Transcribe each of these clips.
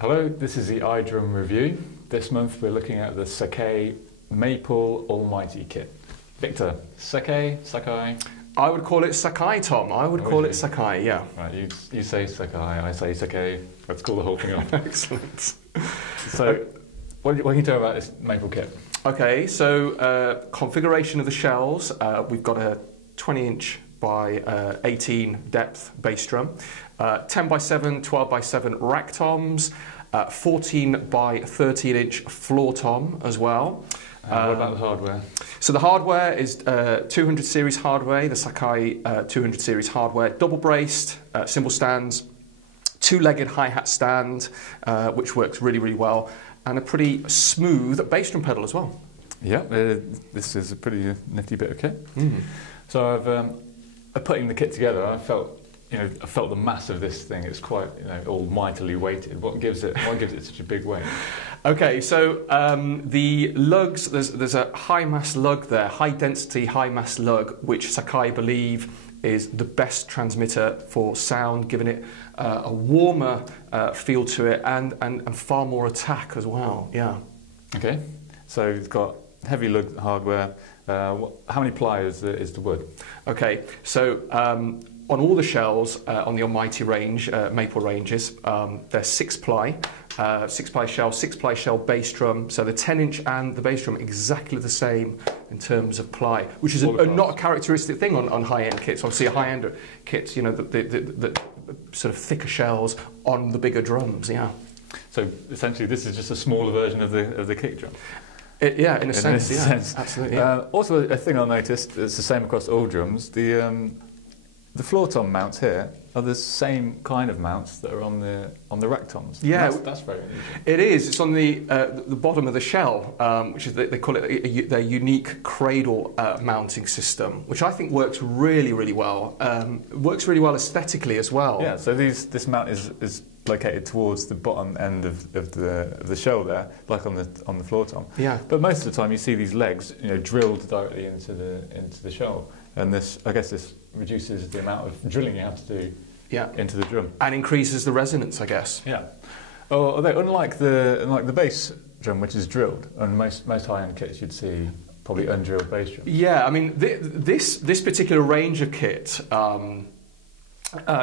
Hello, this is the iDrum review. This month we're looking at the Sakae Maple Almighty kit. Victor, Sakai? I would call it Sakai, Tom. I would call it Sakai, yeah. Right, you say Sakai, I say Sakae. Let's call the whole thing off. Excellent. So, what can you tell about this Maple kit? Okay, so configuration of the shells. We've got a 20-inch by 18 depth bass drum, 10 by 7, 12 by 7 rack toms, 14 by 13-inch floor tom as well. What about the hardware? So the hardware is 200 series hardware, the Sakai 200 series hardware, double braced cymbal stands, two-legged hi-hat stand, which works really, really well, and a pretty smooth bass drum pedal as well. Yeah, this is a pretty nifty bit of kit. Mm. So putting the kit together, I felt the mass of this thing. It's quite, almightily weighted. What gives it such a big weight? Okay, so the lugs, there's a high mass lug there, high density, high mass lug, which Sakai believe is the best transmitter for sound, giving it a warmer feel to it and far more attack as well. Yeah. Okay, so it's got heavy lug hardware. How many ply is the wood? Okay, so on all the shells on the Almighty range, Maple ranges, they're 6-ply. 6-ply shell, 6-ply shell bass drum. So the 10-inch and the bass drum exactly the same in terms of ply, which is not a characteristic thing on high-end kits. Obviously, a high-end kits, the sort of thicker shells on the bigger drums. Yeah. So essentially, this is just a smaller version of the kick drum. Yeah, in a sense, yeah, absolutely. Yeah. Also, a thing I noticed, it's the same across all drums, the floor tom mounts here are the same kind of mounts that are on the rack toms. Yeah, that's very unusual. It is. It's on the bottom of the shell, which is they call it their unique cradle mounting system, which I think works really, really well. Works really well aesthetically as well. Yeah. So this mount is located towards the bottom end of the shell there, like on the floor tom. Yeah. But most of the time you see these legs, drilled directly into the shell, and I guess this reduces the amount of drilling you have to do into the drum, and increases the resonance, I guess. Yeah. Although unlike the bass drum, which is drilled, and most high-end kits you'd see probably undrilled bass drum. Yeah. I mean, this particular range of kit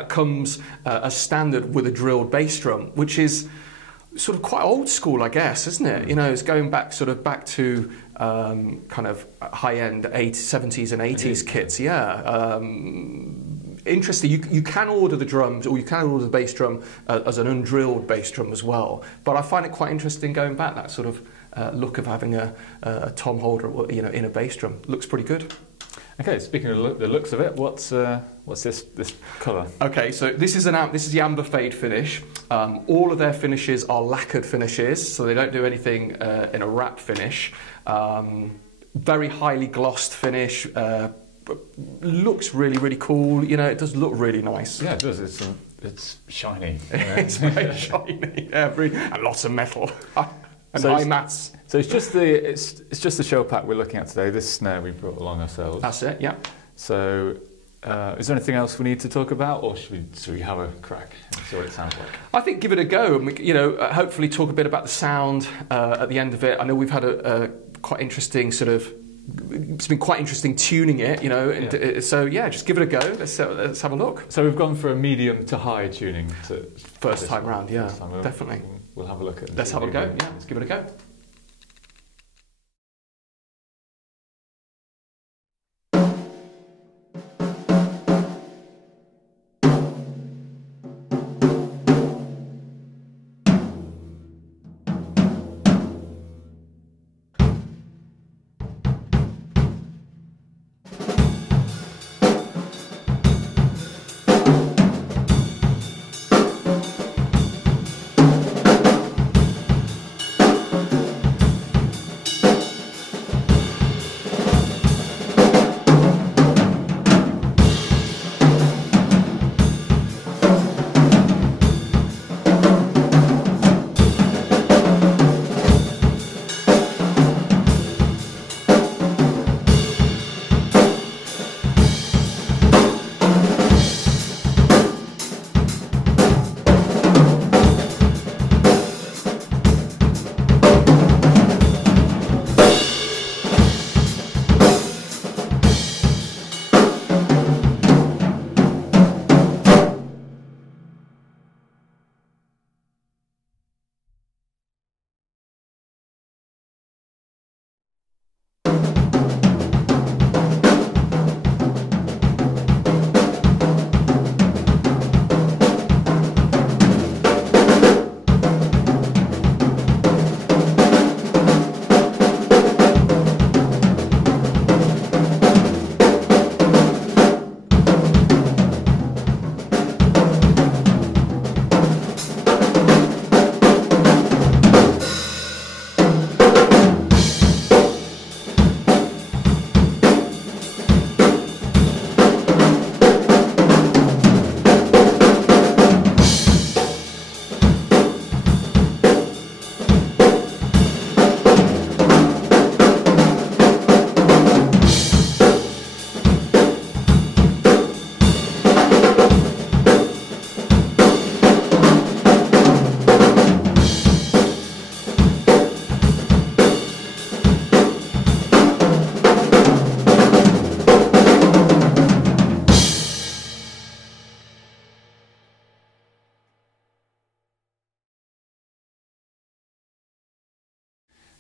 comes as standard with a drilled bass drum, which is sort of quite old school, I guess, isn't it? It's going back to kind of high-end 70s and 80s kits. Yeah. Interesting. You can order the drums, or you can order the bass drum as an undrilled bass drum as well. But I find it quite interesting going back, that sort of look of having a tom holder, in a bass drum. Looks pretty good. Okay, speaking of the looks of it, what's this colour? Okay, so this is the amber fade finish. All of their finishes are lacquered finishes, so they don't do anything in a wrap finish. Very highly glossed finish. Looks really, really cool. It does look really nice. Yeah, it does. It's shiny. It's very shiny. Yeah, and lots of metal. And high mats. So it's just the shell pack we're looking at today. This snare we brought along ourselves. That's it. Yeah. So is there anything else we need to talk about, or should we have a crack and see what it sounds like? I think give it a go, and we, hopefully talk a bit about the sound at the end of it. I know we've had a quite interesting sort of. It's been quite interesting tuning it, Yeah. So yeah, just give it a go. Let's have a look. So we've gone for a medium to high tuning first time round. Yeah, definitely. We'll have a look at it. Let's have a go. Yeah, let's give it a go.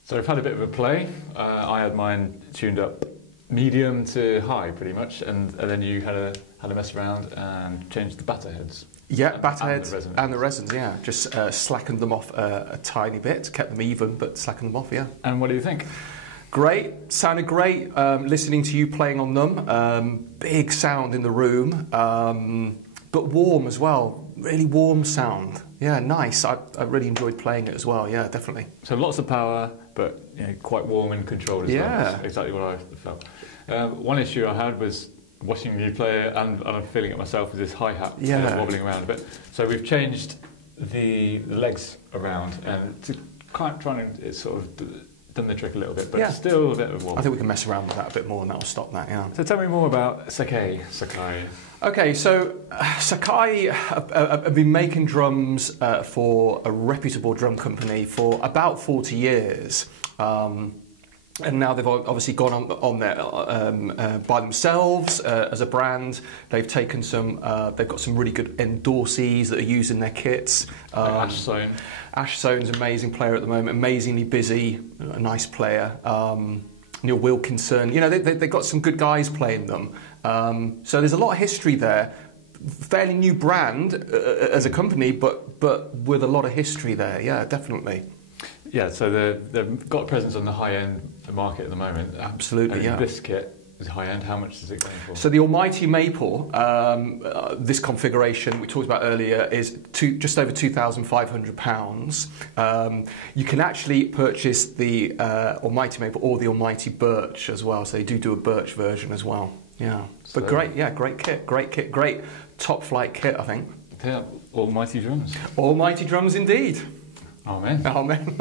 So I've had a bit of a play. I had mine tuned up medium to high, pretty much, and then you had a mess around and changed the batter heads. Yeah, batter heads and the resonance. resonance. Yeah, just slackened them off a tiny bit, kept them even, but slackened them off. Yeah. And what do you think? Great, sounded great. Listening to you playing on them, big sound in the room, but warm as well. Really warm sound. Yeah, nice. I really enjoyed playing it as well. Yeah, definitely. So lots of power, but quite warm and controlled as well. That's exactly what I felt. One issue I had was watching you play it, and I'm feeling it myself, with this hi-hat wobbling around a bit. So we've changed the legs around, and to trying to sort of done the trick a little bit, but it's still a bit of a wobble. I think we can mess around with that a bit more, and that'll stop that. Yeah. So tell me more about Sakai. Okay, so Sakai have been making drums for a reputable drum company for about 40 years. And now they've obviously gone on there by themselves as a brand. They've taken some. They've got some really good endorsees that are using their kits. Like Ashzone. Ashzone's an amazing player at the moment. Amazingly busy, a nice player. Neil Wilkinson. They've got some good guys playing them. So there's a lot of history there. Fairly new brand as a company, but with a lot of history there. Yeah, definitely. Yeah, so they've got a presence on the high-end market at the moment. Absolutely, and this kit is high-end. How much is it going for? So the Almighty Maple, this configuration we talked about earlier, is just over £2,500. You can actually purchase the Almighty Maple or the Almighty Birch as well. So they do a Birch version as well. Yeah, so, but great kit, great top flight kit, I think. Yeah, Almighty drums. Almighty drums indeed. Amen. Amen.